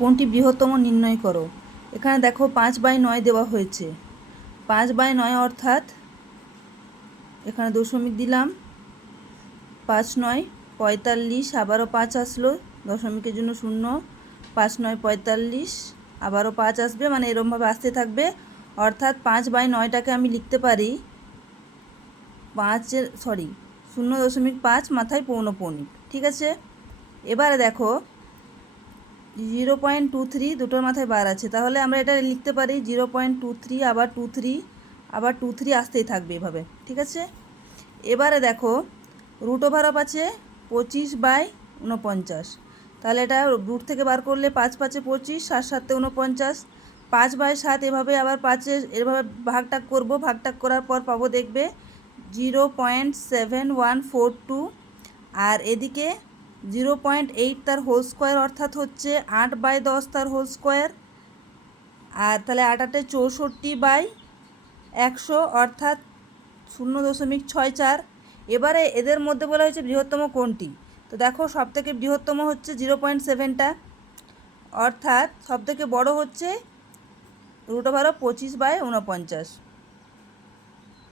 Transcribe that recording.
কোনটি বৃহত্তম নির্ণয় করো। এখানে দেখো 5/9 দেওয়া হয়েছে। 5/9 অর্থাৎ এখানে দশমিক দিলাম, 5×9 45, আবারও 5 আসলো, দশমিকের জন্য 0, 5×9 45, আবারও 5 আসবে, মানে এরমভাবে আসতে থাকবে। অর্থাৎ 5/9টাকে আমি লিখতে পারি 0.5 মাথায় পৌনঃপুনিক। ঠিক আছে, এবারে দেখো 0.23 দুটোর মাথায় বার আছে, তাহলে আমরা এটা লিখতে পারি 0.23, আবার 23, আবার 23 আসতেই থাকবে এভাবে। ঠিক আছে, এবারে দেখো রুট ওভার অফ আছে 25/49, তাহলে এটা রুট থেকে বার করলে 5×5 = 25, 7×7 = 49, 5/7 এভাবে আবার 5-এর এভাবে ভাগটাগ করব, ভাগটাগ করার পর পাবো দেখবে 0.7142, আর এদিকে 0.8 তার হোল স্কোয়ার অর্থাৎ হচ্ছে 8/10 তার হোল স্কোয়ার, আর তাহলে 8×8 = 64/100 অর্থাৎ 0.64। এবারে এদের মধ্যে বলা হয়েছে বৃহত্তম কোনটি। তো দেখো সবথেকে বৃহত্তম হচ্ছে 0.7টা, অর্থাৎ সবথেকে বড় হচ্ছে √25/49।